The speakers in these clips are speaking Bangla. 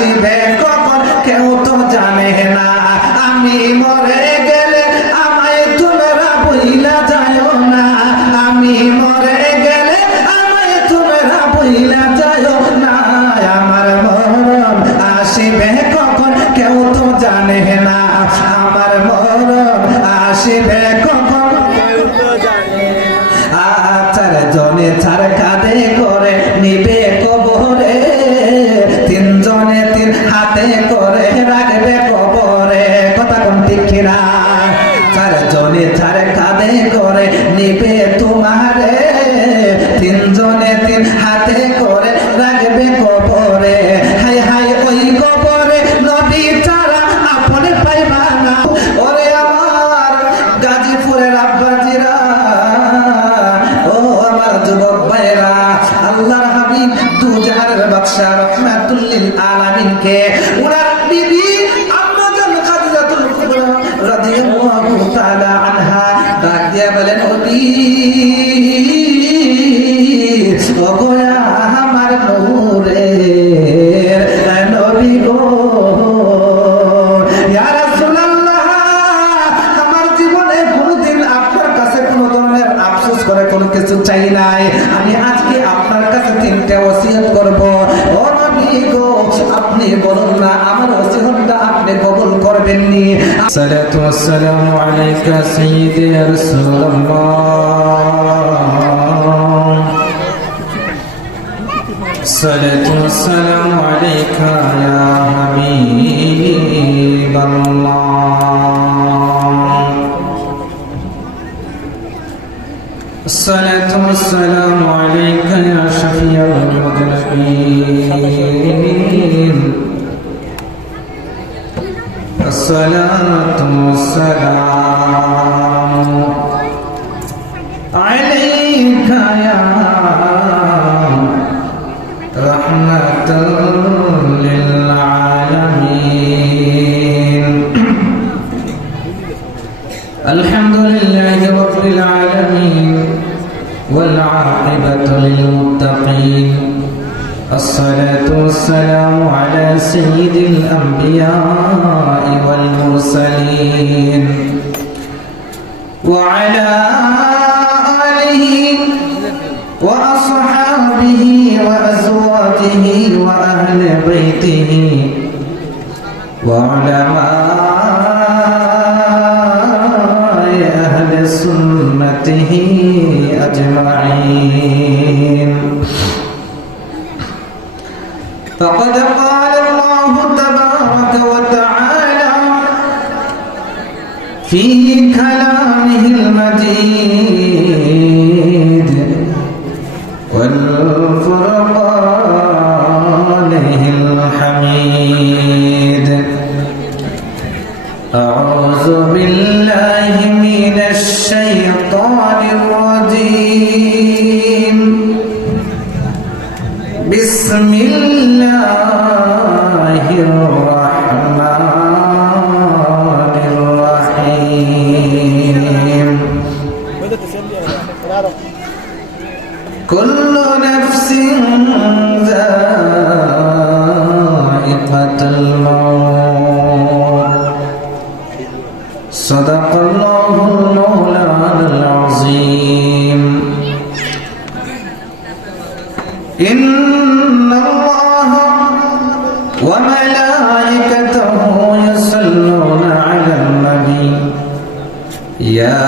আসিবে কখন কেউ তো জানে না। আমি মরে গেলে আমায় তোমরা ভুইলা যাও না, আমি মরে গেলে আমায় তোমরা ভুইলা যাও না। আমার মরণ আসিবে কখন কেউ তো জানে না, আমার মরণ আসিবে কখন কেউ তো জানে না। চারজনে চার কাঁধে করে নিবে কবরে, তিনজনে তিন হাতে করে রাখবে কবরে। কথা কোন ঠিক কিনা? চারজনে চার কাঁধে করে নিবে তোমারে, তিনজনে তিন হাতে করে রাখবে কবরে। হাই হাই ওই কবরে নবী ছাড়া আপনি পাইবা না। ওরে আমার গাজীপুরের আব্বাজিরা, ও আমার যুবক ভাইরা, আল্লাহর হাবিব দুজাহানের বাদশা রাহমাতুল লিল আলামিনকে ওনার বিবি আম্মা জান খাদিজাতুল কুবরা রাদিয়াল্লাহু তাআলা আনহা ডাক দিয়ে বলেন, ওদি ওগোয়া আমার নূরের নবী গো, ইয়া রাসূলুল্লাহ, আমার জীবনে কোনোদিন আপনার কাছে কোনো ধরনের আফসোস করে কোনো কিছু চাই নাই। আমি আজকে আপনার কাছে তিনটা ওসিয়ত করব। ও নবী গো, আপনি বলুন না আমার ওসিয়তটা আপনি কবুল করবেন নি? সালাতু ওয়াসসালামু আলাইকা সাইয়্যিদি ইয়া রাসূলুল্লাহ, সালাতু ওয়াসসালামু আলাইকা ইয়া হাবিবাল্লাহ, الصلاة والسلام عليك يا شفيع المذنبين، الصلاة والسلام عليك يا رحمة للعالمين. الحمد لله رب العالمين والعاقبة للمتقين، الصلاة والسلام على سيد الأنبياء والمرسلين وعلى آله وأصحابه وأزواجه وأهل بيته وعلماء أهل سنته أجمعين. فقد قال الله تبارك وتعالى في كلامه المجيد والفرقانه الحميد: أعوذ بالله من الشيطان الرجيم، بسم الله الرحمن الرحيم. كل نفس ذائقة الموت، صدق الله المولانا العظيم. إن الله وملائكته يصلون على النبي، يا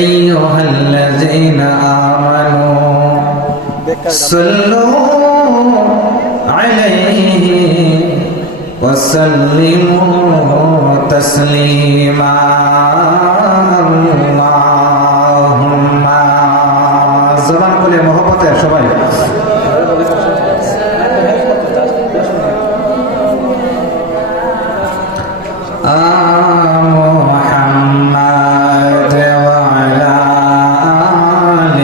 أيها الذين آمنوا صلوا عليه وسلموا تسليما. اللهم زمان বলে মহব্বতে সবাই محمد وعلى آل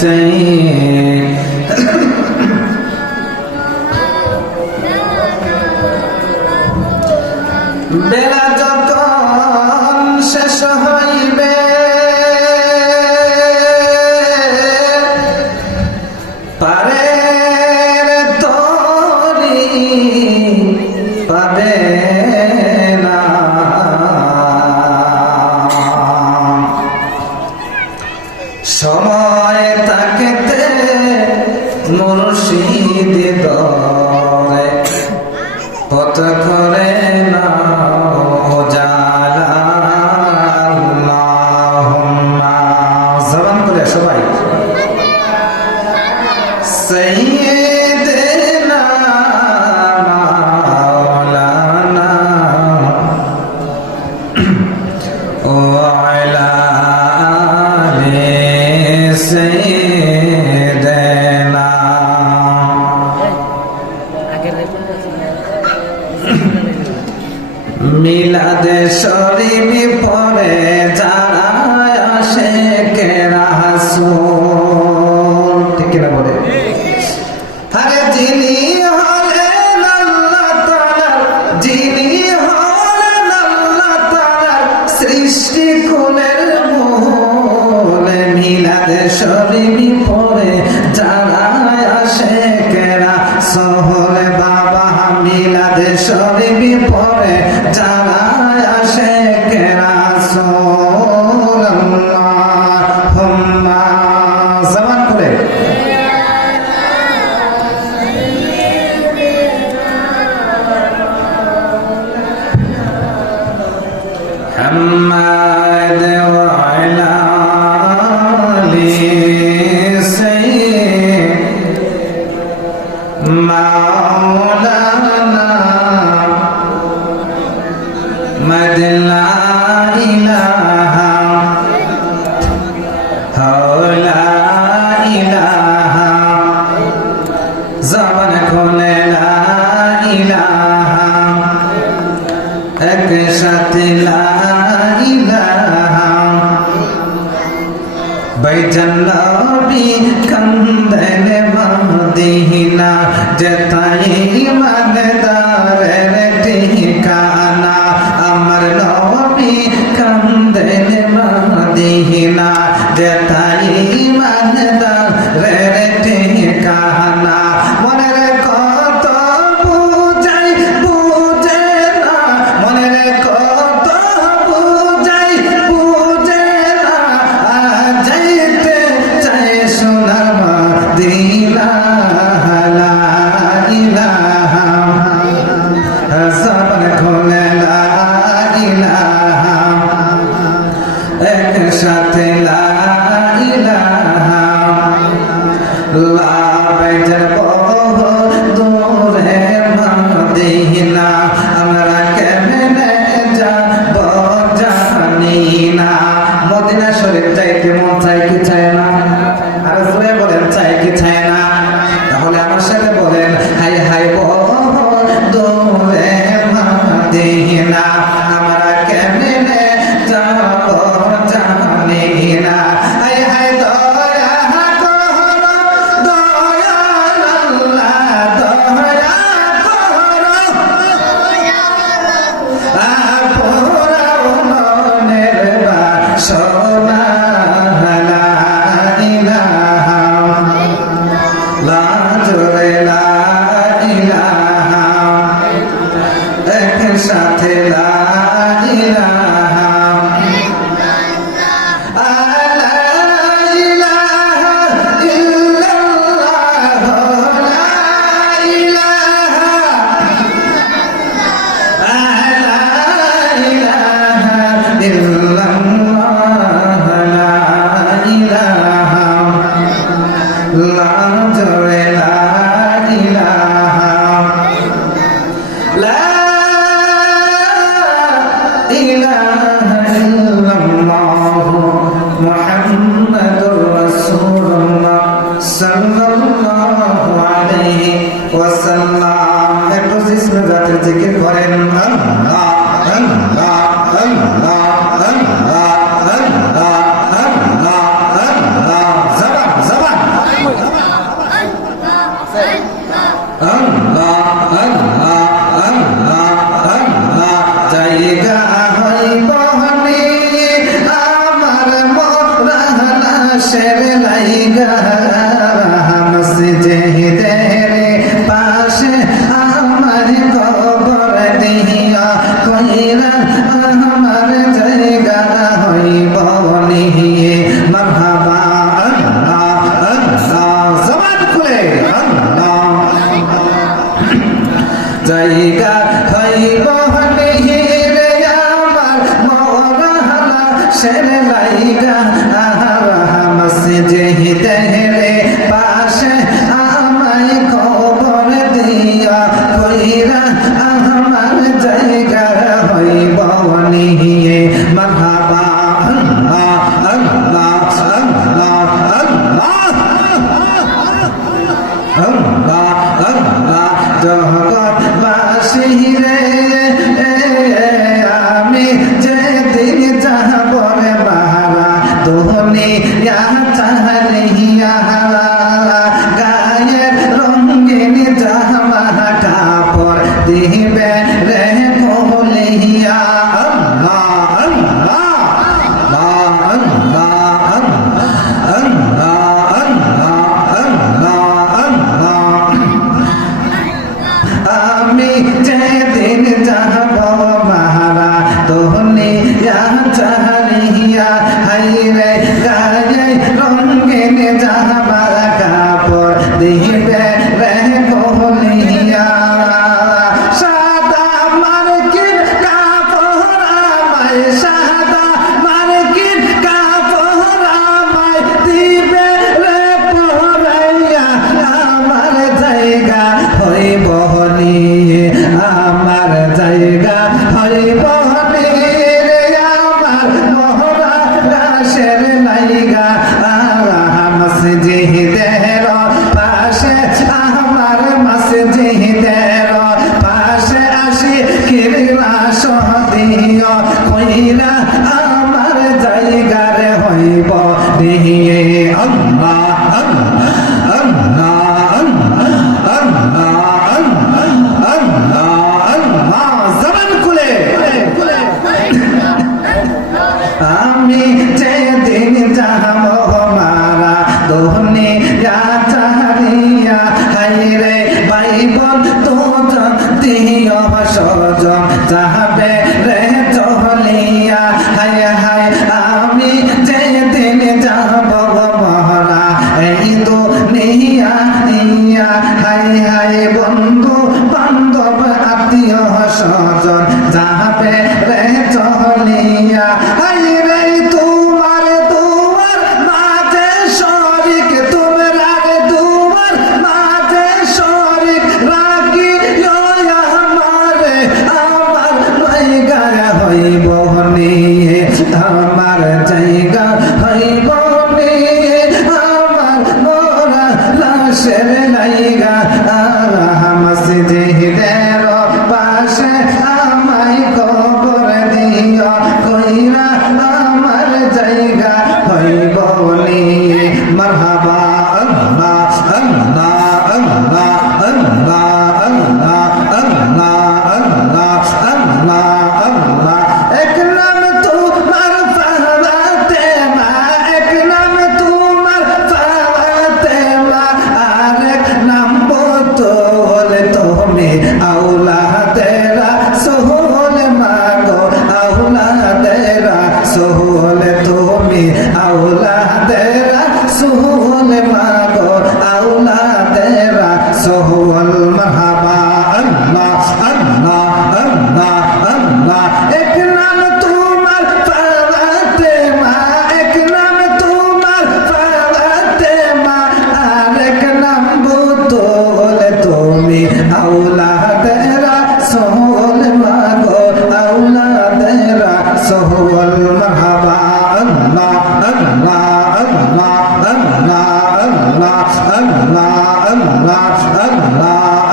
سيدنا বেলা যখন শেষ হইবে পারে মুর্শিদ দরে পথ করে না জালা আল্লাহুম্মা জবান করে সবাই সাইয়্যিদিনা মাওলানা ওয়া আলা আলি সাইয়্যিদিনা মিলাদ শরীফ পড়ে যারা আশিকে রাসূল ঠিক না বলে আরে যিনি হলেন আল্লাহ তাআলা যিনি হলেন আল্লাহ তাআলা সৃষ্টি কুলের মূল মিলাদ শরীফ পড়ে যারা আশিকে রাসূল বাবা মিলাদ শরীফ পড়ে যারা আশিকে রাসূল আল্লাহুম্মা জবান করে محمد وعلى آل سيدنا مولانا مد لا إله لا إله زمن كل لا إله একসাথে লা ইলাহা বাইজান নবী কান্দেন মদিনা যেতাই ইমানদারের ঠিকানা আমার নবী কান্দেন মদিনা যেতাই ইমানদারের ঠিকানা মনের কত বুঝাই বুঝে না মনের কত বুঝাই বুঝে না যাইতে চাই সোনার মদিনা লা ইলাহা জবান খুলে লা ইলাহা একসাথে লা ইলাহা লা বাইজান বহু দূরে মদিনা আমরা কেমনে যাব জানি না মদিনা শরীফ যাইতে মন চাই কি চায় না আর জোরে বলেন চাই কি চায় না তাহলে আমার সাথে বলেন হাই হাই বহু দূরে মদিনা আমরা কেমনে যাব জানি না হাই হাই দয়া করো দয়াল আল্লাহ দয়া করো পুরাও মনের বাসনা লা ইলাহা লা জোরে লা ইলাহা একসাথে লা ইলাহা লা ইলাহা ইল্লাল্লাহ লা ইলাহা লা ইলাহা ইল্লাল্লাহ লা ইলাহা লা জোরে লা ইলাহা লা ইলাহা ইল্লাল্লাহ মুহাম্মাদুর রাসূলুল্লাহ সাল্লাল্লাহু আলাইহি ওয়াসাল্লাম একটু জিসমে জাতের জিকির করেন আল্লাহ আল্লাহ আল্লাহ আল্লাহ আল্লাহ আল্লাহ আল্লাহ জবান জবান আল্লাহ আল্লাহ আল্লাহ আল্লাহ জায়গা হইব আমি আমার মরহনা শের লাইগা মসজিদের পাশে আমার কবর দিয়া কইরা আমার জায়গা হইব নিয়ে মারহাবা আল্লাহ আল্লাহ জবান খুলে আল্লাহ আল্লাহ জগৎবাসী রে আমি যেদিন যাব রে বাহারা দুনিয়া চালিয়া গায়ের রঙিন জামা কাপড় দিবে রে কোলিয়া আল্লাহ আল্লাহ আল্লাহ আল্লাহ আমি যেদিন যাব মাহারা দুনিয়া চালিয়া হাইরে গায়ে রঙিন জামা কাপড় দিবে রে কোলিয়া সাদা মার্কিন কাপড় আমায় সাদা মার্কিন কাপড় আমায় দিবে রে পরাইয়া আমার জায়গা হইব আমার জায়গা হইব রে আমার মোহরা দাসের লাইগা মসজিদের পাশে আমার মসজিদের পাশে আসি কিরলা সদিও কইরা আমার জায়গার হইব রে আল্লাহ আমি যেদিন যাব মারা দুনিয়া চালিয়া হাইরে বাইবল তোজন দিও সজন যাবে রে চলিয়া হায় হায় আমি যেদিন যাব মহারা এই দুনিয়া ইয়া হায় হায় বন্ধু বান্ধব আত্মীয় স্বজন যাবে রে চলিয়া হায় রে তোমার তোমার মাঝে শরিক তোমরা রে তোমার মাঝে শরিক রাখি আমারে আমার জায়গা হইব নিয়ে আমার জায়গা হইব নিয়ে আমার মোরা লাশের লাইগা মসজিদের পাশে আমায় কবর দিও কইরা আমার জায়গা হইব নিয়ে মারহাবা আল্লাহ আল্লাহ আল্লাহ আল্লাহ আল্লাহ আল্লাহ আল্লাহ আল্লাহ এক নাম তোমার ফাতেমা এক নাম তোমার ফাতেমা আরেক নাম বোতল তুমি আওলাদেরা সোহল মাগো আওলাদেরা সোহল তুমি আওলাদেরা সোহল মাগো আওলাদেরা সোহল মারহাবা আল্লাহ আল্লাহ আল্লাহ আল্লাহ এক নাম তোমার ফাতেমা এক নাম তোমার ফাতেমা আরেক নাম বোতল তুমি আওলাদেরা সোহল মাগো আওলাদেরা সোহল মারহাবা আল্লাহ আল্লাহ আল্লাহ আল্লাহ আল্লাহ আল্লাহ আল্লাহ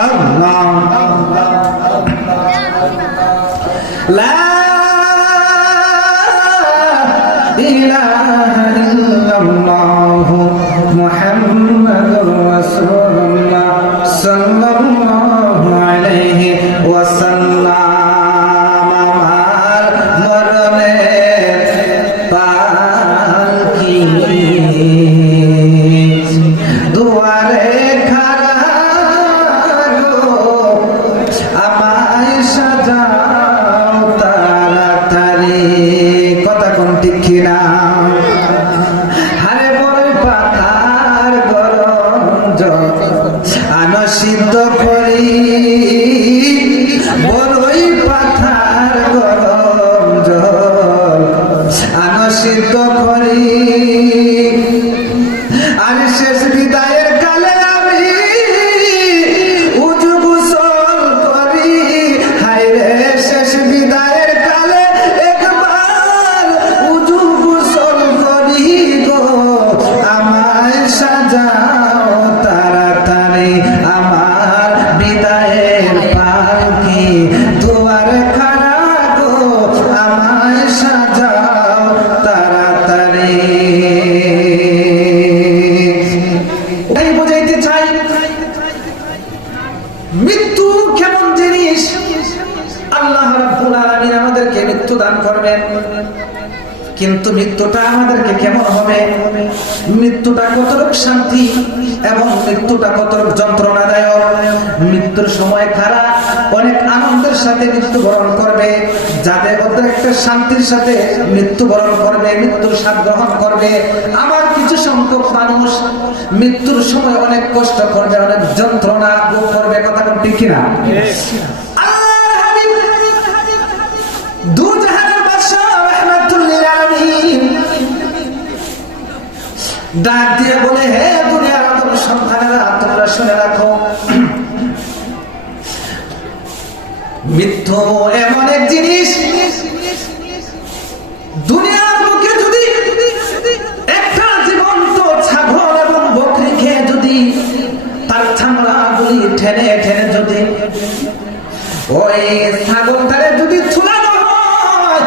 আল্লাহ আল্লাহ লা ইলাহা ইল্লাল্লাহু মুহাম্মাদুর রাসূলুল্লাহ সাল্লাল্লাহু আলাইহি ওয়াসাল্লাম আমার মরণের পালকি দুয়ারে খাড়া গো আমায় সাজাও তাড়াতাড়ি কথা কোন ঠিক কিনা হারে বড় পাতার গরম জল আনো সিদ্ধ করি বড়ই পাতার গরম জল আনো সিদ্ধ করি আর শেষ বিদায়ের কালে আমি উজু গোসল করি হায় রে শেষ বিদায়ের কালে একবার উজু গোসল করি গো আমায় সাজাও তাড়াতাড়ি মৃত্যু কেমন জিনিস, আল্লাহ রাব্বুল আলামিন আমাদেরকে মৃত্যু দান করবেন, কিন্তু মৃত্যুটা আমাদেরকে কেমন হবে, মৃত্যুটা কতটুকু শান্তি এবং মৃত্যুটা কতটুকু যন্ত্রণাদায়ক। মৃত্যুর সময় কারা অনেক আনন্দের সাথে মৃত্যুবরণ করবে, যাদের ওদের একটা শান্তির সাথে মৃত্যুবরণ করবে, মৃত্যুর স্বাদ গ্রহণ করবে। আবার কিছু সংখ্যক মানুষ মৃত্যুর সময় অনেক কষ্ট করবে, অনেক যন্ত্রণা ভোগ করবে। কথা কোন ঠিক কিনা? আল্লাহর হাবিব দুজাহানের বাদশা রাহমাতুল লিল আলামিন ডাক দিয়ে বলে, হে দুনিয়ার আদম সন্তানেরা, তোমরা শুনে রাখো, মৃত্যু এমন এক জিনিস, দুনিয়ার বুকে যদি একটা জীবন্ত ছাগল এবং বকরিকে যদি তার চামড়াগুলি টেনে টেনে যদি ওই ছাগলটারে যদি ছুলানো হয়,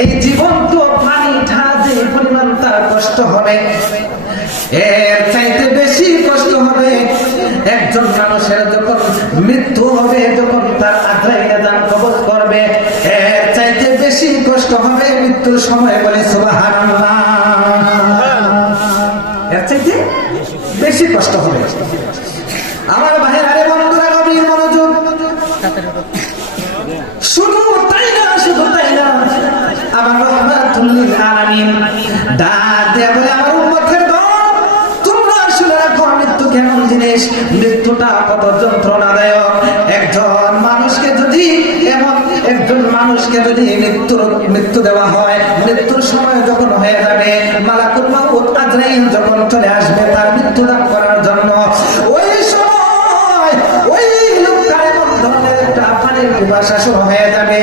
এই জীবন্ত প্রাণীটা যে পরিমাণ তার কষ্ট হবে, এর চাইতে বেশি কষ্ট হবে একজন মানুষের যখন মৃত্যু হবে, যখন তার আজরাইল দান কবজ করবে, এর চাইতে বেশি কষ্ট হবে মৃত্যুর সময়। বলে সুবহানাল্লাহ। এর চাইতে বেশি কষ্ট হবে। আমার ভাইয়ের আরে বন্ধুরা, গভীর মনোযোগ। শুধু তাই না, শুধু তাই না, আমার রাহমাতুল লিল আলামিন ডাক দিয়ে বলে, আমার উম্মতের দল, তোমরা শুনে রাখো, মৃত্যু কেমন জিনিস, মৃত্যুটা কত যন্ত্রণাদায়ক। একজন মানুষকে যদি মৃত্যু দেওয়া হয়, মৃত্যুর সময় যখন হয়ে যাবে, মালাকুল মাউত আজরাইল যখন চলে আসবে তার মৃত্যু দান করার জন্য, ওই সময় ওই লোকটার এমন ধরনের একটা পানির পিপাসা শুরু হয়ে যাবে।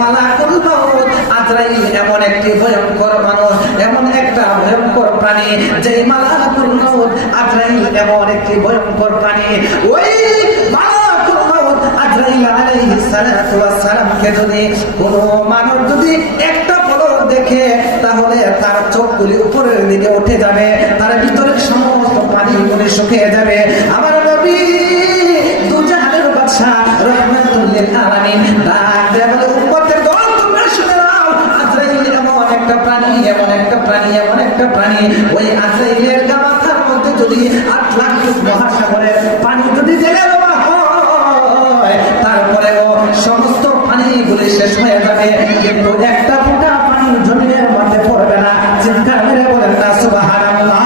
মালাকুল মাউত আজরাইল এমন একটি ভয়ঙ্কর মানুষ, এমন একটা ভয়ঙ্কর প্রাণী, যে মালাকুল মাউত আজরাইল এমন একটি ভয়ঙ্কর প্রাণী, ওই মালাকুল মাউত আজরাইল আলাইহিস সালাতু ওয়াস সালামকে যদি কোনো মানুষ যদি একটা পলক দেখে, তাহলে তার চোখগুলি উপরের দিকে উঠে যাবে, তার ভিতরের সমস্ত পানিগুলি শুকিয়ে যাবে। আমার নবী দুজাহানের বাদশা রাহমাতুল লিল আলামিন ডাক দিয়ে বলে, উম্মতের দল, তোমরা শুনে নাও, আজরাইল এমন একটা প্রাণী, এমন একটা প্রাণী, এমন একটা প্রাণী, ওই আজরাইলের মাথার মধ্যে যদি 8 লাখ ফুট মহাসাগরের পানি যদি জেলে দেওয়া হয়, তারপরেও সমস্ত পানিগুলি শেষ হয়ে যাবে, কিন্তু একটা ফোঁটা পানি জমিনের মধ্যে পড়বে না। চিৎকার মেরে বলেন না সুবহানাল্লাহ।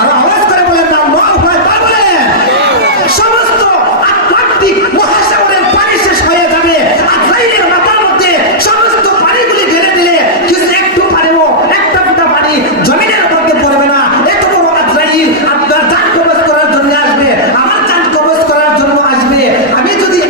আর আওয়াজ করে বলেন না আল্লাহু আকবার। বলেন, সমস্ত আটলান্টিক মহাসাগরের পানি শেষ হয়ে যাবে, আজরাইলের মাথার মধ্যে সমস্ত পানিগুলি ঢেলে দিলে কিছু একটু পানিও, একটা ফোঁটা পানি জমিনের মধ্যে পড়বে না। এত বড় আজরাইল আপনার জান কবজ করার জন্য আসবে, আমার জান কবজ করার জন্য আসবে। আমি যদি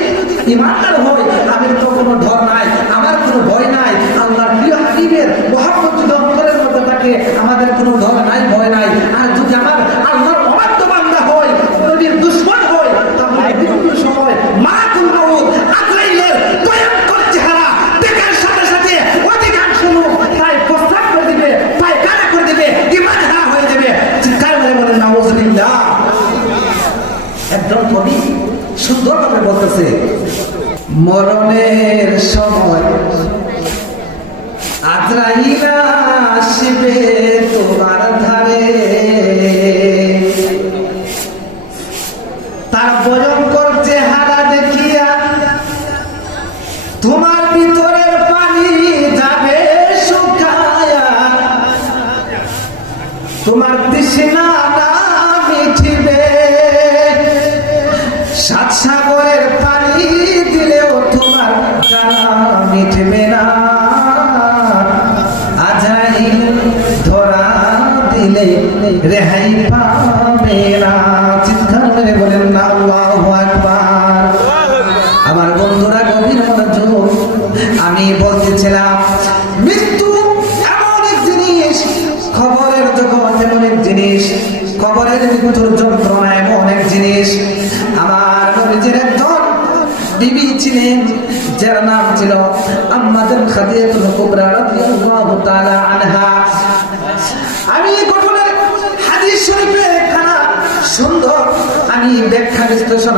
ইমানদার হই, আমি তো কোনো ডর নাই, আমার কোনো ভয় নাই। আল্লাহর প্রিয় হাবিবের মহব্বত যদি অন্তরের মধ্যে থাকে, আমাদের কোনো ডর নাই, ভয় নাই। আর যদি আমার আল্লাহর অবাধ্য বান্দা হই, নবীর দুশমন হই, তাহলে বিভিন্ন সময় মালাকুল মাউত আজরাইলের ভয়ঙ্কর চেহারা দেখার সাথে সাথে অধিকাংশ লোক তাই প্রস্তাব করে দিবে, তাই কানা করে দিবে, ইমান হারা হয়ে যাবে। চিৎকার করে বলেন নাউজুবিল্লাহ। একজন কবি সুন্দরভাবে বলতেছে, মরণের সময় আজরাইল আসবে তোমার ধারে, তার ভয়ঙ্কর চেহারা দেখিয়া তোমার ভিতরের পানি যাবে শুকায়া, তোমার তৃষ্ণা না মিটিবে, 7 সাগরের পানি দিলেও তোমার জ্বালা মিটবে না, আজরাইল ধরা দিলে রেহাই পাবে না। চিৎকার করে বলেন না আল্লাহু আকবার। আমার বন্ধুরা, গভীর মনোযোগ। আমি বলতেছিলাম, মৃত্যু এমন এক জিনিস, খবরের জগৎ এমন এক জিনিস, খবরের মৃত্যুর যন্ত্রণা এমন এক জিনিস। আমার নবীজির একজন বিবি ছিলেন, যার নাম ছিল আম্মাজান খাদিজাতুল কুবরা রাদিয়াল্লাহু তাআলা আনহা। আমি এই ঘটনার হাদিস শরীফে খানা সুন্দর আমি ব্যাখ্যা বিশ্লেষণ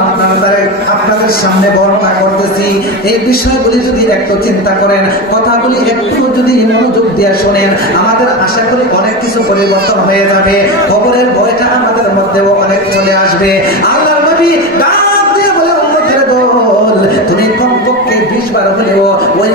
আপনাদের সামনে বর্ণনা করতেছি। এই বিষয়গুলি যদি একটু চিন্তা করেন, কথাগুলি একটু যদি মনোযোগ দিয়ে শোনেন, আমাদের আশা করি অনেক কিছু পরিবর্তন হয়ে যাবে। কবরের ভয়টা আমাদের মধ্যেও অনেক চলে আসবে। আল্লাহর নবী ডাক দিয়ে বলে, উম্মতের দল, তুমি কমপক্ষে 20 বার হলেও ওই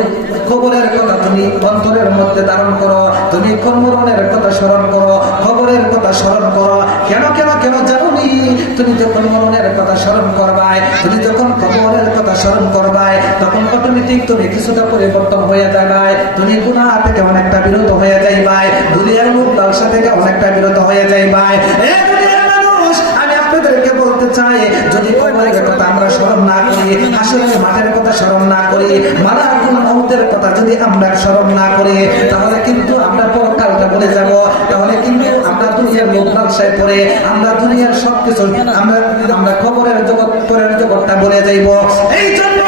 কবরের কথা তুমি অন্তরের মধ্যে ধারণ করো, তুমি মরণের কথা স্মরণ করো, কবরের কথা স্মরণ করো। কেন কেন কেন জানুনি? তুমি যখন মরণের কথা স্মরণ করবাই, তুমি যখন কবরের কথা স্মরণ করবাই, তখন অটোমেটিক তুমি কিছুটা পরিবর্তন হয়ে যাবাই। তুমি গুনাহ থেকে অনেকটা বিরত হয়ে যাইবাই, দুনিয়ার লোভ লালসা থেকে অনেকটা বিরত হয়ে যাইবাই। এই দুনিয়ার মানুষ, আমি আপনাদেরকে বলতে চাই, যদি কবরের কথা আমরা স্মরণ না করি, হাসরের মাঠের কথা স্মরণ না করি, মালাকুল মউতের কথা যদি আমরা স্মরণ না করি, তাহলে কিন্তু আমরা পরকালটা বলে যাব। তাহলে কিন্তু আমরা দুনিয়ার লোভ লালসায় পড়ে আমরা দুনিয়ার সবকিছু আমরা কবরের জগৎ, পরের জগৎটা বলে যাইব। এই জন্য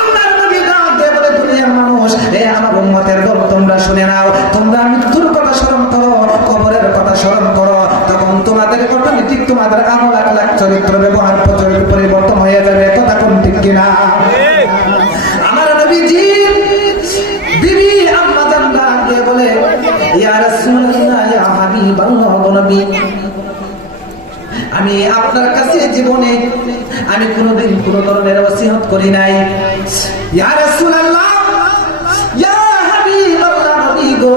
আল্লাহর নবী ডাক দিয়ে বলে, দুনিয়ার মানুষ, আমার উম্মতের দল, তোমরা শুনে নাও, তোমরা মৃত্যুর কথা স্মরণ করো, কবরের কথা স্মরণ করো, তখন তোমাদের অটোমেটিক তোমাদের আমল আখলাক চরিত্র ব্যবহার পরিবর্তন হয়ে যাবে। কথা কোন ঠিক কিনা? আমার নবীজি বিবি আম্মা জান ডাক দিয়ে বলে, ইয়া রাসূলুল্লাহ, ইয়া হাবিবাল্লাহ, নবী, আমি আপনার কাছে জীবনে আমি কোনোদিন কোনো ধরনের ওসিয়ত করি নাই। ইয়া রাসূলুল্লাহ, ইয়া হাবিবাল্লাহ, নবী গো,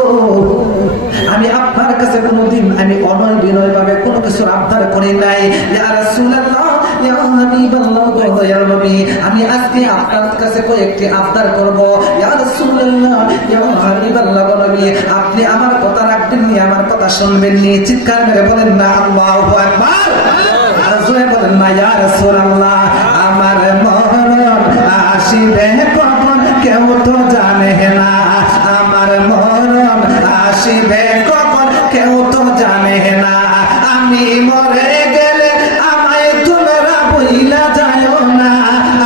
আমি আপনার কাছে কোনোদিন আমি অনয় বিনয় ভাবে কোনো কিছু আবদার করি নাই। ইয়া রাসূলুল্লাহ, ইয়া হাবিবাল্লাহ, ইয়া নবী, আমি আজকে আপনার কাছে কয়েকটি আবদার করব। ইয়া রাসূলুল্লাহ, ইয়া হাবিবাল্লাহ, নবী, আপনি আমার কথা রাখবেন নি, আমার কথা শুনবেন নি? চিৎকার মেরে বলেন না আল্লাহু আকবার। আর জোরে বলেন না, ইয়া রাসূলুল্লাহ, আমার মরণ আসিবে কখন কেউ তো জানে না, আমার মরণ আসিবে কখন কেউ তো জানে না, আমি মরে গেলে আমায় তোমরা ভুইলা যাও না,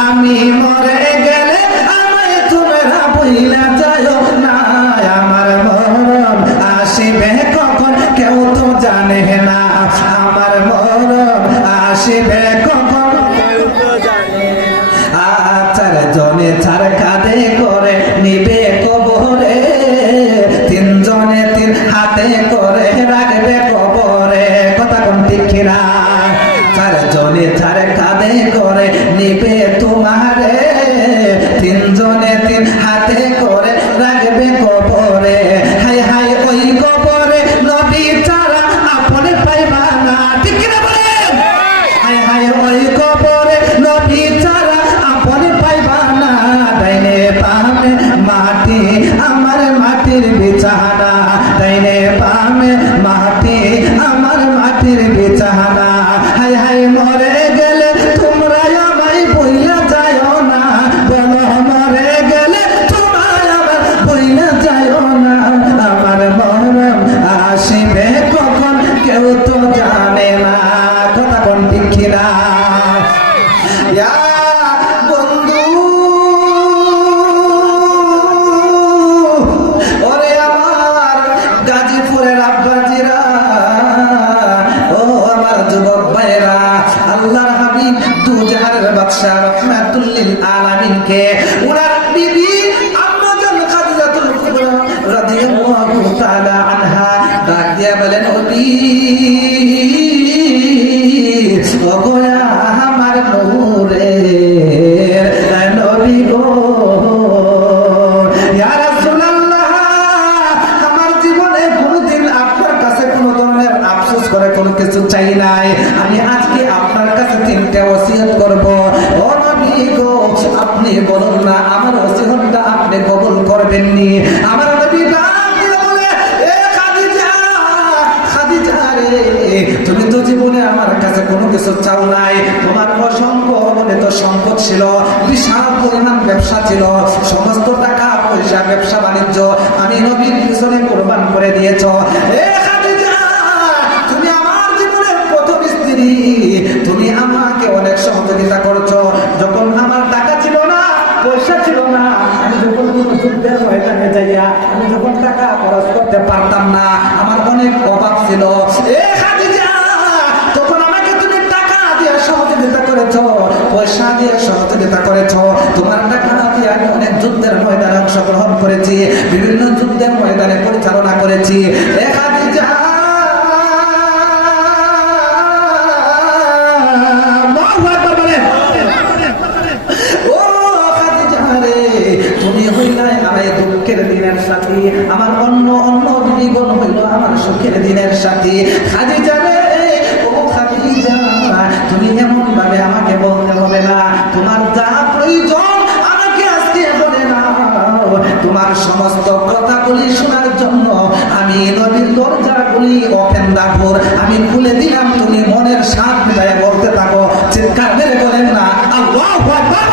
আমি মরে গেলে আমায় তোমরা ভুইলা যাও না, আমার মরণ আসিবে কখন কেউ তো জানে না, আমার মরণ আসিবে কখন কেউ তো জানে। চার জনে চার কাঁধে করে নিবে কবরে, 3 জনে 3 হাতে করে রাখবে কবরে। কথা কোন ঠিক কিনা? 4 জনে 4 কাঁধে করে নিবে তোমারে, 3 জনে 3 হাতে করে রাখবে কবরে। হাই হাই ওই কবরে নবী ছাড়া আপনি পাইবা না। ঠিক কিনা বলেন? হাই হাই ওই কবরে নবী ছাড়া আপনি পাইবা না। ডাইনে বামে মাটি, আমার মাটির বিছানা, ডাইনে বামে মাটি, আমার মাটির বিছানা। হাই হাই মরে গেলে তোমরা আমায় বইলা যাও না, বলো মরে গেলে তোমরা আমার বইলা যাও না, আমার মরণ আসিবে কখন কেউ তো জানে না। কথা কোন ঠিক কিনা? ইয়া বন্ধু, ওরে আমার গাজীপুরের আব্বাজিরা, ও আমার যুবক ভাইরা, আল্লাহর হাবিব দু জাহানের বাদশা রাহমাতুল লিল আলামিনকে ওনার বিবি আম্মা জান খাদিজাতুল কুবরা রাদিয়াল্লাহু তাআলা আনহা ডাক দিয়ে বলেন, নবী, ও গো আমার নূরের নবী গো, ইয়া রাসূলুল্লাহ, আমার জীবনে কোনোদিন আপনার কাছে কোনো ধরনের আফসোস করে কোনো কিছু চাই নাই। আমি আজকে আপনার কাছে 3টা ওসিয়ত করব। ও নবী গো, আপনি বলুন না আমার ওসিয়তটা আপনি কবুল করবেন নি? আমার নবী ডাক দিয়ে বলে, এ খাদিজা, খাদিজা রে, তুমি তো জীবনে আমার কাছে কোনো কিছু চাও নাই, তোমার অসংখ্য অগণিত সম্পদ ছিল, বিশাল পরিমাণ ব্যবসা ছিল, সমস্ত টাকা পয়সা ব্যবসা বাণিজ্য আমি নবীর পিছনে কোরবান করে দিয়েছ। এ খাদিজা, তুমি আমার জীবনের প্রথম স্ত্রী, তুমি আমাকে অনেক সহযোগিতা করছো। যখন আমার টাকা ছিল না, পয়সা ছিল না, আমি যখন কোনো যুদ্ধের ময়দানে যাইয়া আমি যখন টাকা খরচ করতে পারতাম না, আমার অনেক অভাব ছিল, এ খাদিজা, তখন আমাকে তুমি পয়সা দিয়ে সহযোগিতা করেছ, তোমার টাকা দিয়ে আমি অনেক যুদ্ধের ময়দানে অংশগ্রহণ করেছি, বিভিন্ন যুদ্ধের ময়দানে পরিচালনা করেছি। খাদিজা তুমি হইলাই আমার দুঃখের দিনের সাথী, আমার অন্য অন্য বিবিগণ হইল আমার সুখের দিনের সাথী। খাদিজা রে, ও খাদিজা, তুমি এমন ভাবে আমাকে বলতে হবে না, তোমার যা প্রয়োজন আমাকে আজকে বলে না। তোমার সমস্ত কথাগুলি শোনার জন্য আমি নবীর দরজাগুলি ওপেন রাখবো, আমি খুলে দিলাম, তুমি মনের স্বাদ মিলাইয়া বলতে থাকো। চিৎকার মেরে বলেন না আল্লাহু আকবার।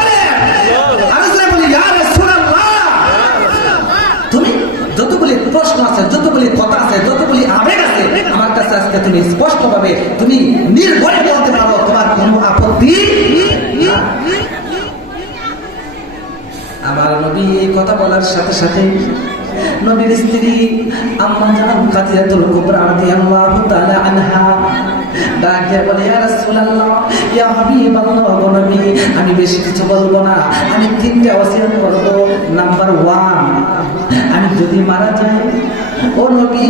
তুমি যতগুলি প্রশ্ন আছে, যতগুলি কথা আছে, যতগুলি আবেগ আছে, আমার কাছে আজকে তুমি স্পষ্ট ভাবে তুমি নির্ভয়ে বলতে পারো, তোমার কোনো আপত্তি। আমার নবী এই কথা বলার সাথে সাথে নবীর স্ত্রী আম্মা জান খাদিজাতুল কুবরা রাদিয়াল্লাহু তাআলা আনহা ডাক দিয়ে বলে, ইয়া রাসূলুল্লাহ, ইয়া হাবিবাল্লাহ, গো নবী, আমি বেশি কিছু বলবো না, আমি তিনটা ওসিয়ত করব। নাম্বার 1, আমি যদি মারা যাই, ও নবী,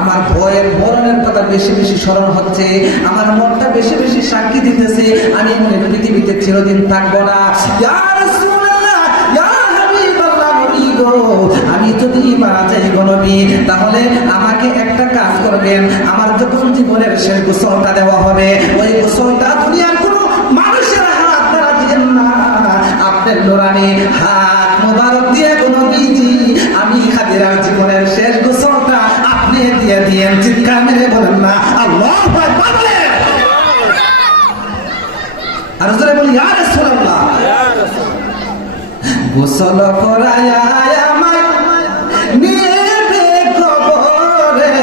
আমার ভয়ের মরণের কথা বেশি বেশি স্মরণ হচ্ছে, আমার মনটা বেশি বেশি সাক্ষী দিতেছে আমি মনে পৃথিবীতে চিরদিন থাকবো না। ইয়া রাসূলুল্লাহ, ইয়া হাবিবাল্লাহ, নবী গো, আমি যদি মারা যাই গো নবী, তাহলে আমাকে একটা কাজ করবেন, আমার যখন জীবনের শেষ গোসলটা দেওয়া হবে, ওই গোসলটা দুনিয়ার কোনো মানুষের হাত দ্বারা দিবেন না, আপনার নোরানি হাত মোবারক দিয়ে গো নবীজি আমি খাদিজার জীবনের শেষ গোসলটা আপনি দিয়ে দিয়েন। চিৎকার মেরে বলেন না আল্লাহু আকবার। আর জোরে বলি ইয়া রাসূলুল্লাহ। গোসল করায়া আমায় নেবে কবরে,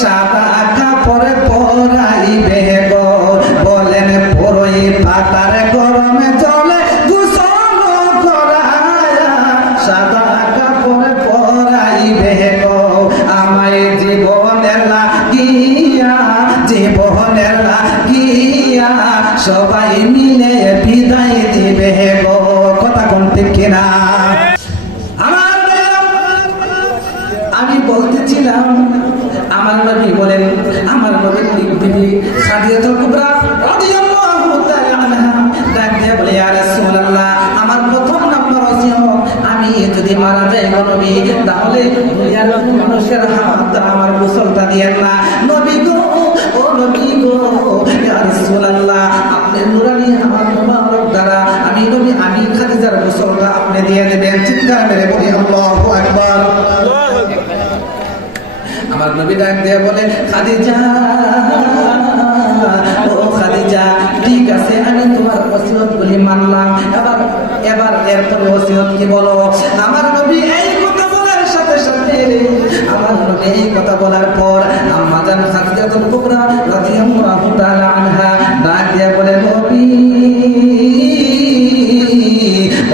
সাদা কাপড় পরাইবে গো, বলেন পরই পাতার গরমে জলে গোসল করায়া সাদা কাপড় পরাইবে গো, আমায় জীবনের লাগিয়া, জীবনের লাগিয়া সবাই মিলে বিদায় দিবে গো। কথা কোন ঠিক কিনা? আমি বলতেছিলাম আমার নবী বলেন, আমার নবীর বিবি খাদিজাতুল কুবরা রাদিয়াল্লাহু তাআলা আনহা ডাক দিয়ে বলে, ইয়া রাসূলুল্লাহ, আমার প্রথম নাম্বার ওসিয়ত, আমি যদি মারা যাই গো নবী, তাহলে দুনিয়ার মানুষের হাত দ্বারা আমার গোসলটা দিয়েন না। নবী গো, ও নবী গো, ইয়া রাসূলুল্লাহ, আপনি নুরানি হাত মোবারক দ্বারা আমি নবী, আমি খাদিজার গোসলটা আপনি দিয়ে দেবেন। চিৎকার মেরে বলি আল্লাহু আকবার। আমার নবী ডাক দিয়ে বলে, খাদিজা, ও খাদিজা, ঠিক আছে, আমি তোমার ওসিয়ত বলি মানলাম, এবার এরপর ওসিয়ত কি বলো? আমার নবী এই কথা বলার সাথে সাথে, আমার নবী এই কথা বলার পর আম্মা জান খাদিজাতুল কুবরা রাদিয়াল্লাহু তাআলা আনহা ডাক দিয়ে বলে, নবী,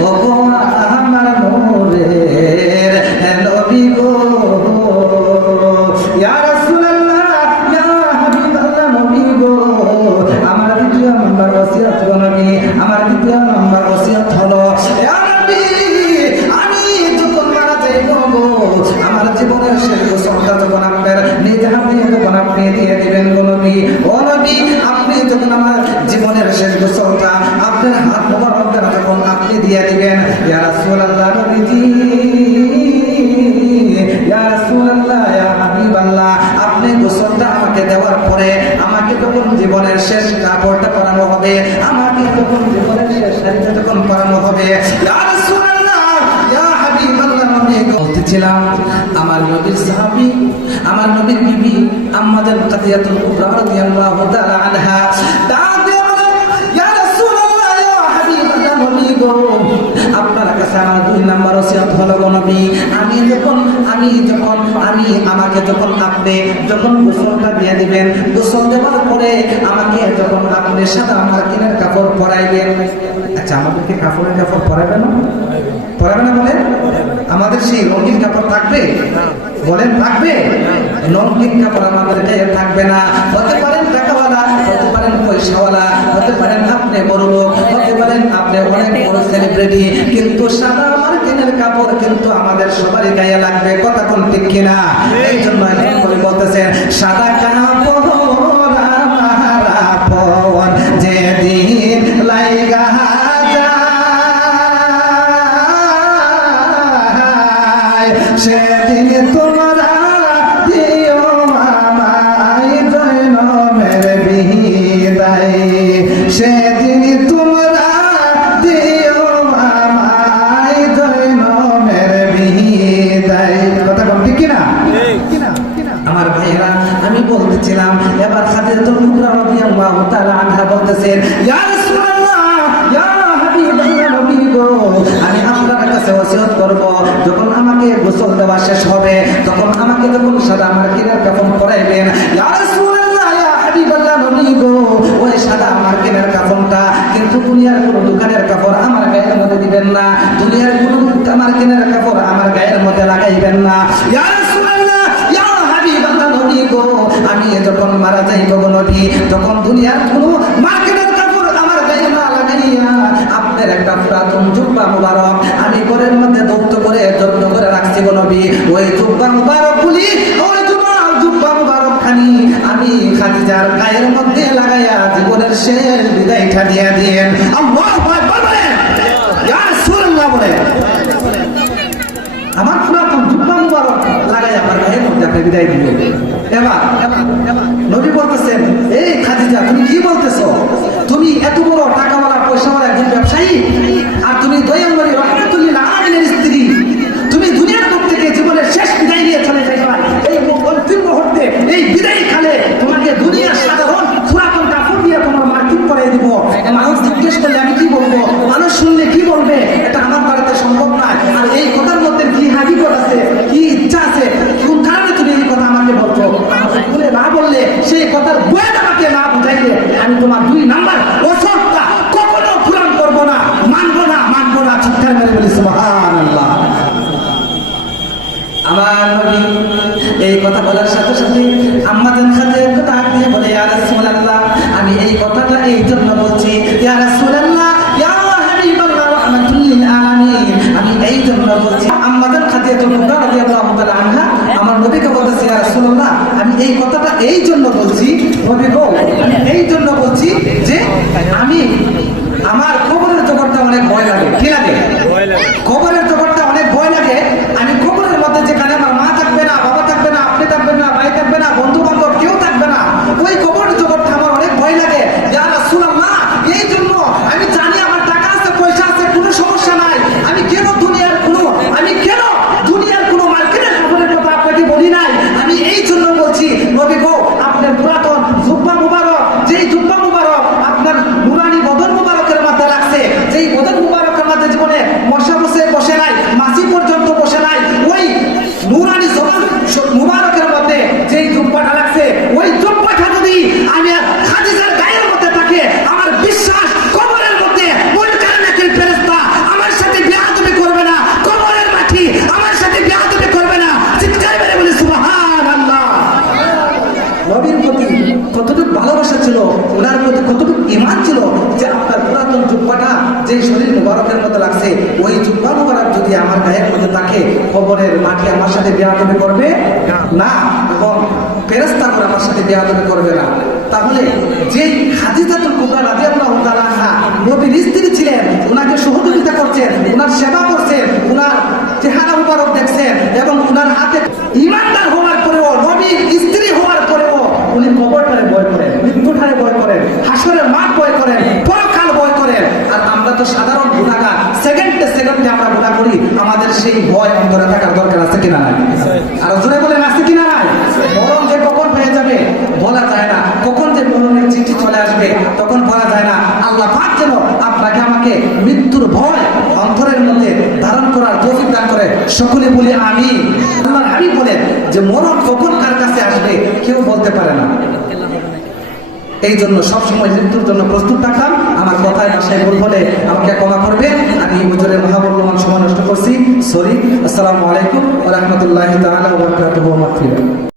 ও গো আমার নূরের নবী গো, ইয়া রাসূলুল্লাহ, ইয়া হাবিবাল্লাহ, নবী গো, আমার দ্বিতীয় নাম্বার ওসিয়ত গো নবী, আমার দ্বিতীয় নাম্বার ওসিয়ত হলো, ইয়া নবী, আমি যখন মারা যাইব গো, আমার জীবনের শেষ গোসলটা যখন আপনার নিজে হাতে যখন আপনি দিয়ে দিবেন গো নবী, ও নবী, আপনি যখন আমার জীবনের শেষ গোসলটা আপনার হাত মোবারক দ্বারা যখন আপনি দিয়ে দিবেন, ইয়া রাসূলুল্লাহ, নবীজি, ইয়া রাসূলুল্লাহ, ইয়া হাবিবাল্লাহ, আপনি গোসলটা আমাকে দেওয়ার পরে আমাকে যখন জীবনের শেষ কাপড়টা পরানো হবে, আমাকে যখন জীবনের শেষ শাড়িটা যখন পরানো হবে, ইয়া রাসূলুল্লাহ, ইয়া হাবিবাল্লাহ, আমি বলতেছিলাম আমার নবীর সাহাবী, আমার নবীর বিবি আম্মা জান খাদিজাতুল কুবরা রাদিয়াল্লাহু তাআলা আনহা ডাক দিয়ে বলে, ইয়া রাসূলুল্লাহ, ইয়া হাবিবাল্লাহ, নবী গো, আপনার কাছে আমার দুই নাম্বার ওসিয়ত হলো গো নবী, আমি আমাকে যখন আপনি যখন গোসলটা দিয়ে দিবেন, গোসল দেওয়ার পরে আমাকে যখন আপনি সাদা মার্কিনের কাপড় পরাইবেন। আচ্ছা, আমাদেরকে কাপড়ের কাপড় পরাবে না? পরাবে না বলেন? আমাদের সেই রঙিন কাপড় থাকবে? বলেন থাকবে? রঙিন কাপড় আমাদের গায়ে থাকবে না। হতে পারেন টাকাওয়ালা, হতে পারেন পয়সাওয়ালা, হতে পারেন আপনি বড় লোক, হতে পারেন আপনি অনেক বড় সেলিব্রিটি, কিন্তু সাদা মার্কিনের কাপড় কিন্তু আমাদের সবারই গায়ে লাগবে। কথা কোন ঠিক কিনা? এই জন্য এখন বলে বলতেছেন সাদা কাপড় আমার আপন যেদিন লাইগা যায় সেদিন তোমরা দিও আমায় জয়নমের বিদায়, সেদিন তোমরা দিও আমায় জয়নমের বিদায়। কথা বল ঠিক কিনা? আমার ভাইরা, আমি বলতেছিলাম এবার খাদিজাতুল কুবরা রাদিয়াল্লাহু তাআলা আনহা বলতেছেন, ইয়া রাসূলুল্লাহ, ইয়া হাবিবাল্লাহ, নবী গো, আমি আপনার কাছে ওসিয়ত করব, যখন আমাকে গোসল দেওয়া শেষ হবে তখন আমাকে যখন সাদা মার্কিনের কাফন পরাইবেন, ইয়া রাসূলুল্লাহ, ইয়া হাবিবাল্লাহ, নবী গো, ওই সাদা মার্কিনের কাফনটা কিন্তু দুনিয়ার কোনো দোকানের কাপড় আমার গায়ের মধ্যে দিবেন না, দুনিয়ার কোনো মার্কিনের কাপড় আমার গায়ের মধ্যে লাগাইবেন না। ইয়া রাসূলুল্লাহ, ইয়া হাবিবাল্লাহ, নবী গো, আমি যখন মারা যাইব গো নবী, তখন দুনিয়ার কোনো মার্কিনের কাপড় আমার গায়ে না লাগাইয়া আপনার একটা পুরাতন জুব্বা মুবারক আমি ঘরের মধ্যে দৌত করে যত্ন করে রাখছি গো নবী, ওই জুব্বা মুবারক গুলি, ওই জুব্বা মুবারক খানি আমি খাদিজার গায়ের মধ্যে লাগাইয়া জীবনের শেষ বিদায়টা দিয়ে দিয়েন। আল্লাহু আকবার বলেন, ইয়া রাসূলুল্লাহ বলেন, আমার পুরাতন জুব্বা মুবারক লাগাই আমার গায়ের মধ্যে আপনি বিদায় দিবেন। এবার নবী বলতেছেন, এই খাদিজা তুমি কি বলতেছো? তুমি এত বড় টাকাওয়ালা পয়সাওয়ালা একজন ব্যবসায়ী, আর তুমি দয়াময়ী রাহমাতুল্লিল আলামিনের স্ত্রী, তুমি দুনিয়ার বুক থেকে জীবনের শেষ বিদায় নিয়ে চলে যাইবা, এই অন্তিম মুহূর্তে এই বিদায় কালে তোমাকে দুনিয়ার সাধারণ পুরাতন কাপড় দিয়ে তোমার মার্কিং করে দিব। মানুষ জিজ্ঞেস করলে আমি কি বলবো, মানুষ শুনলে কি বলবে, এটা আমার বাড়িতে সম্ভব নয়। আর এই কথার মধ্যে কি হাকিকত আছে, কি ইচ্ছা আছে, কোন কারণে তুমি এই কথা আমাকে বলছো, বলে না বললে সেই কথার বয়ান আমাকে না বুঝাইলে আমি তোমার 2 নাম্বার ওসবটা কখনো পূরণ করবো না, মানবো না, মানবো না। চিৎকার মেরে বলি সুবহানাল্লাহ। আমার নবী এই কথা বলার সাথে সাথে আম্মা জান খাদিজা কথা দিয়ে বলে, ইয়া রাসূলুল্লাহ, আমি এই কথাটা এই জন্য বলছি, ইয়া রাসূলুল্লাহ, ইয়া হাবিবাল্লাহ, রাহমাতুল্লিল আলামিন, আমি এই জন্য বলছি। আম্মা জান খাদিজাতুল কুবরা রাদিয়াল্লাহু তাআলা আনহা আমার নবীকে বলতেছে, ইয়া রাসূলুল্লাহ, আমি এই কথাটা এই জন্য বলছি, নবী গো, আমি এই জন্য বলছি যে আমি আমার কবরের জগৎটা অনেক ভয় লাগে। কি লাগে? কবরের জগৎটা অনেক ভয় লাগে। আমি কবরের মধ্যে যেখানে আমার মা থাকবে না, বাবা থাকবে না, আপনি থাকবেন না, ভাই থাকবে না, বন্ধু বান্ধব কেউ থাকবে না, ওই কবরের জগৎটা আমার অনেক ভয় লাগে। ইয়া রাসূলুল্লাহ, এই জন্য আমি জানি আমার টাকা আছে, পয়সা আছে, কোনো সমস্যা নাই, আমি কেন দুনিয়ার কোনো মার্কেটের কাপড়ের কথা আপনাকে বলি নাই। আমি এই জন্য বলছি, নবী গো, আপনার পুরাতন জুব্বা মুবারক, যেই জুব্বা মুবারক আপনার নুরানি বদন মুবারকের মধ্যে লাগছে, যেই বদন মুবারকের মধ্যে জীবনে মশা বসে নাই, মাছি পর্যন্ত বসে নাই, ওই নুরানি জবান মুবারকের মধ্যে যেই জুব্বাটা লাগছে, ওই জুব্বাটা যদি আমি খাদিজার গায়ের মধ্যে থাকে, আমার বিশ্বাস কবরের মধ্যে মুনকার নাকির ফেরেশতা আমার সাথে বেয়াদবি করবে না, কবরের মাটি আমার সাথে বেয়াদবি করবে না। চিৎকার মেরে বলি সুবহানাল্লাহ। নবীর প্রতি কতটুকু ভালোবাসা ছিল, ওনার প্রতি কতটুকু ঈমান ছিল, যে আপনার পুরাতন জুব্বাটা যেই শরীর মুবারকের মধ্যে লাগছে, ওই জুব্বা মুবারক যদি আমার গায়ের মধ্যে থাকে, কবরের মাটি আমার সাথে বেয়াদবি করবে না, এবং ফেরেশতারা আমার সাথে বেয়াদবি করবে না। তাহলে যেই খাদিজাতুল কুবরা রাদিয়াল্লাহু তাআলা আনহা নবীর স্ত্রী ছিলেন, ওনাকে সহযোগিতা করছেন, ওনার সেবা করছেন, ওনার চেহারা মুবারক দেখছেন, এবং ওনার হাতে ঈমানদার হওয়ার পরেও, নবীর স্ত্রী হওয়ার পরেও উনি কবরটারে ভয় করেন, মৃত্যুটারে ভয় করেন, হাসরের মাঠ ভয় করেন, পরকাল ভয় করেন। আর আমরা তো সাধারণ গুনাহগার, সেকেন্ডে আমরা গুনাহ করি, আমাদের সেই ভয় অন্তরে থাকার দরকার আছে কিনা নাই? আর জোরে বলেন, আছে কিনা নাই? মরণ যে কখন হয়ে যাবে বলা যায় না, কখন যে মরণের চিঠি চলে আসবে তখন বলা যায় না। আল্লাহ পাক যেন আপনাকে আমাকে মৃত্যুর ভয় অন্তরের মধ্যে ধারণ করার তৌফিক দান করে। সকলে বলি আমিন। আল্লাহর হাবিব বলেন যে মরণ কখন কার কাছে আসবে কেউ বলতে পারে না। এই জন্য সবসময় মৃত্যুর জন্য প্রস্তুত থাকতাম। আমার কথায় ভাষায় ভুল হলে আমাকে ক্ষমা করবে। আমি হুজুরের মহামূল্যবান সময় নষ্ট করছি, সরি। আসসালামু আলাইকুম ওয়া রাহমাতুল্লাহি তাআলা ওয়া বারাকাতুহু।